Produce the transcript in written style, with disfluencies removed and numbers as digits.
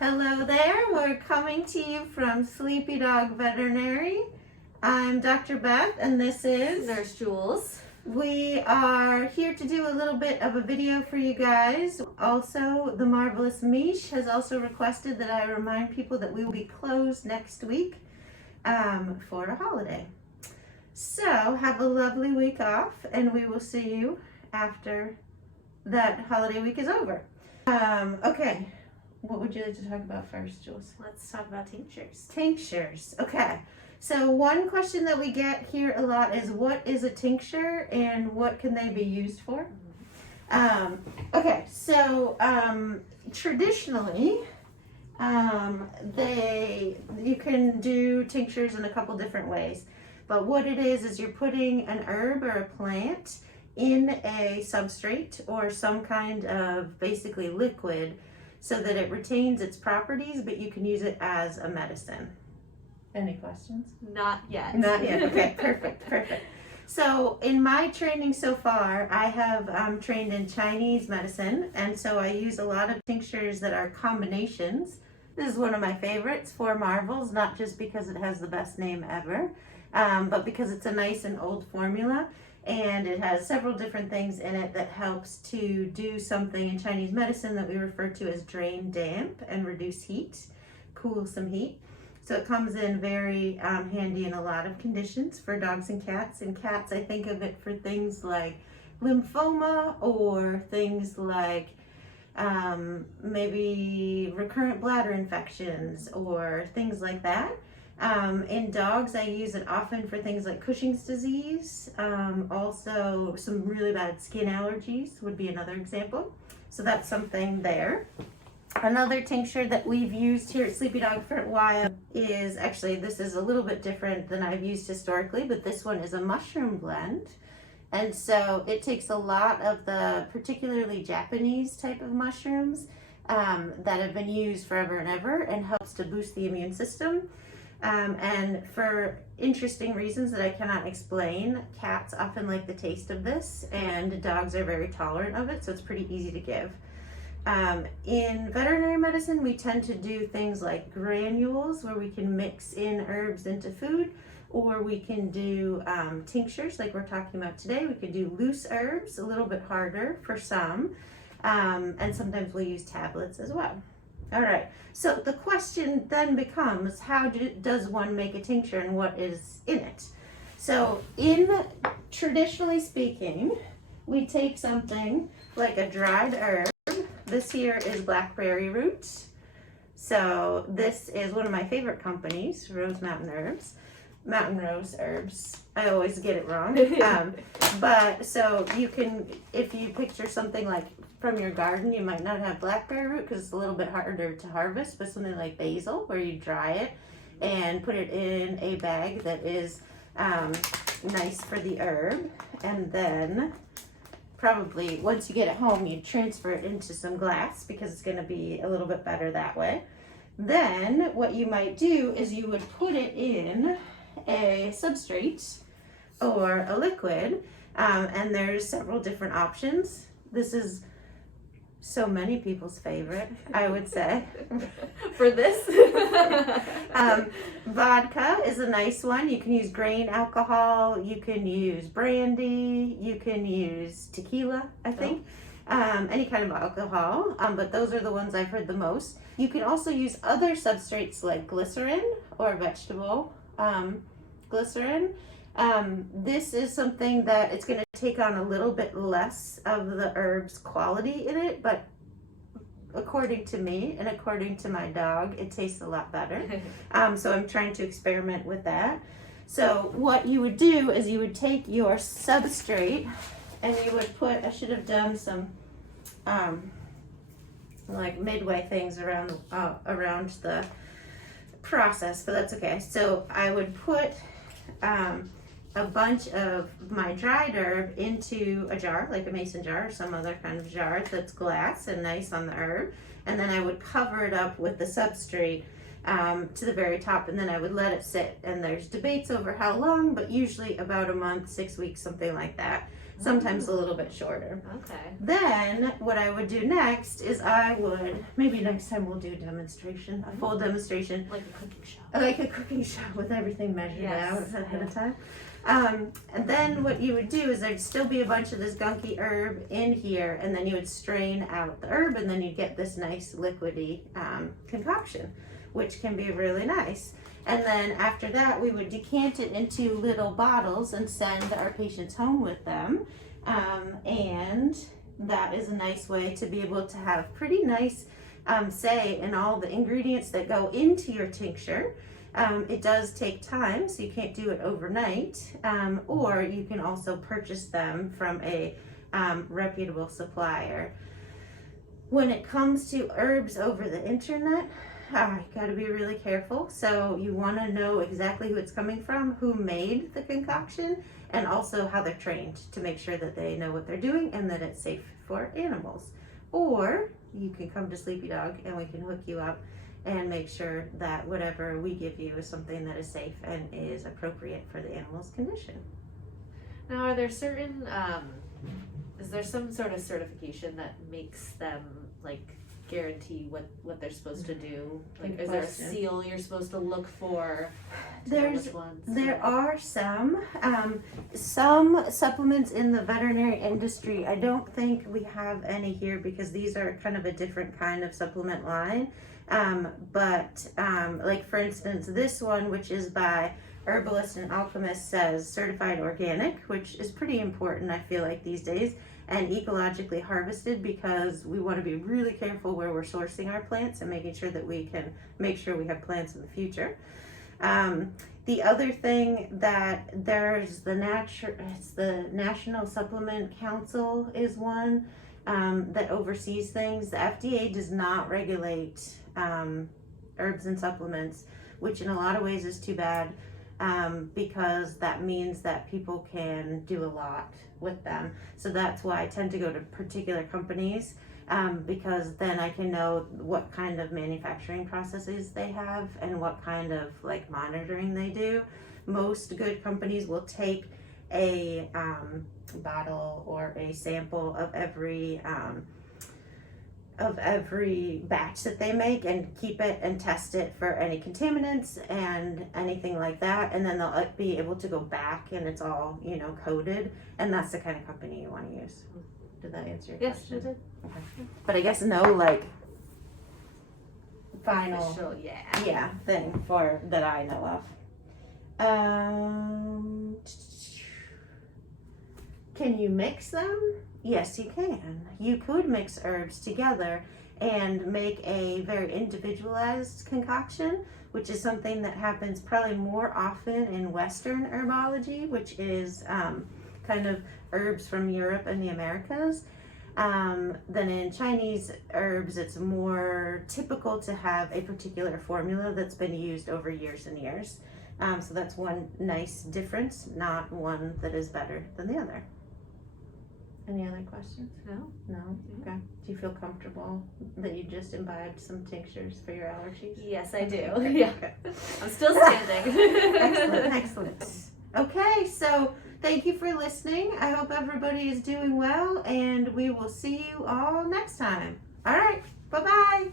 Hello there, we're coming to you from Sleepy Dog Veterinary. I'm Dr. Beth and this is Nurse Jules. We are here to do a little bit of a video for you guys. Also, the marvelous Mish has also requested that I remind people that we will be closed next week for a holiday. So have a lovely week off and we will see you after that holiday week is over. Okay. What would you like to talk about first, Jules? Let's talk about tinctures. Tinctures. Okay. So one question that we get here a lot is what is a tincture and what can they be used for? Okay. So traditionally, you can do tinctures in a couple different ways. But what it is you're putting an herb or a plant in a substrate or some kind of basically liquid, so that it retains its properties, but you can use it as a medicine. Any questions? Not yet. Not yet. Okay, perfect. So in my training so far, I have trained in Chinese medicine, and so I use a lot of tinctures that are combinations. This is one of my favorites, Four Marvels, not just because it has the best name ever, but because it's a nice and old formula. And it has several different things in it that helps to do something in Chinese medicine that we refer to as drain damp and reduce heat, cool some heat. So it comes in very handy in a lot of conditions for dogs and cats. In cats, I think of it for things like lymphoma or things like maybe recurrent bladder infections or things like that. In dogs, I use it often for things like Cushing's disease. Also, some really bad skin allergies would be another example. So that's something there. Another tincture that we've used here at Sleepy Dog for a while is, actually, this is a little bit different than I've used historically, but this one is a mushroom blend. And so it takes a lot of the particularly Japanese type of mushrooms that have been used forever and ever and helps to boost the immune system. And for interesting reasons that I cannot explain, cats often like the taste of this and dogs are very tolerant of it, so it's pretty easy to give. In veterinary medicine, we tend to do things like granules where we can mix in herbs into food, or we can do tinctures like we're talking about today. We can do loose herbs, a little bit harder for some, and sometimes we'll use tablets as well. All right, so the question then becomes, how does one make a tincture and what is in it? So traditionally speaking, we take something like a dried herb. This here is blackberry root. So this is one of my favorite companies, Mountain Rose Herbs. I always get it wrong. But so you can, if you picture something like from your garden, you might not have blackberry root because it's a little bit harder to harvest, but something like basil where you dry it and put it in a bag that is nice for the herb. And then probably once you get it home, you transfer it into some glass because it's going to be a little bit better that way. Then what you might do is you would put it in a substrate or a liquid, and there's several different options. This is so many people's favorite, I would say. For this? Vodka is a nice one. You can use grain alcohol, you can use brandy, you can use tequila, I think. Any kind of alcohol, but those are the ones I've heard the most. You can also use other substrates like glycerin or vegetable glycerin. This is something that it's going to take on a little bit less of the herb's quality in it, but according to me and according to my dog, it tastes a lot better. So I'm trying to experiment with that. So what you would do is you would take your substrate and you would put, I should have done some like midway things around the process, but that's okay. So I would put a bunch of my dried herb into a jar, like a mason jar or some other kind of jar that's glass and nice on the herb. And then I would cover it up with the substrate to the very top, and then I would let it sit. And there's debates over how long, but usually about a month, 6 weeks, something like that. sometimes a little bit shorter. Okay. Then what I would do next is maybe next time we'll do a demonstration, a full demonstration, Like a cooking show. like a cooking show with everything measured Yes. out ahead of time. And then what you would do is there'd still be a bunch of this gunky herb in here, and then you would strain out the herb, and then you'd get this nice liquidy concoction, which can be really nice. And then after that, we would decant it into little bottles and send our patients home with them. And that is a nice way to be able to have pretty nice say in all the ingredients that go into your tincture. It does take time, so you can't do it overnight, or you can also purchase them from a reputable supplier. When it comes to herbs over the internet, you got to be really careful. So you want to know exactly who it's coming from, who made the concoction, and also how they're trained to make sure that they know what they're doing and that it's safe for animals. Or you can come to Sleepy Dog and we can hook you up and make sure that whatever we give you is something that is safe and is appropriate for the animal's condition. Now, are there certain, is there some sort of certification that makes them like guarantee what they're supposed to do? Like, Good is there a question. seal you're supposed to look for? To know which ones? There are some supplements in the veterinary industry. I don't think we have any here because these are kind of a different kind of supplement line. But like for instance, this one, which is by Herbalist and Alchemist, says certified organic, which is pretty important, I feel like, these days, and ecologically harvested, because we want to be really careful where we're sourcing our plants and making sure that we can make sure we have plants in the future. The other thing that there's it's the National Supplement Council is one that oversees things. The FDA does not regulate herbs and supplements, which in a lot of ways is too bad, because that means that people can do a lot with them. So that's why I tend to go to particular companies, because then I can know what kind of manufacturing processes they have and what kind of like monitoring they do. Most good companies will take a bottle or a sample of every batch that they make and keep it and test it for any contaminants and anything like that, and then they'll be able to go back and it's all, you know, coded, and that's the kind of company you want to use. Did that answer your Yes, question? it did. Okay. But I guess no like final Official, yeah. thing for that I know of. Can you mix them? Yes, you can. You could mix herbs together and make a very individualized concoction, which is something that happens probably more often in Western herbology, which is kind of herbs from Europe and the Americas. Then in Chinese herbs, it's more typical to have a particular formula that's been used over years and years. So that's one nice difference, not one that is better than the other. Any other questions? No? No? Okay. Do you feel comfortable that you just imbibed some tinctures for your allergies? Yes, I do. Okay, Yeah. okay. I'm still standing. Excellent. Okay, so thank you for listening. I hope everybody is doing well, and we will see you all next time. All right. Bye-bye.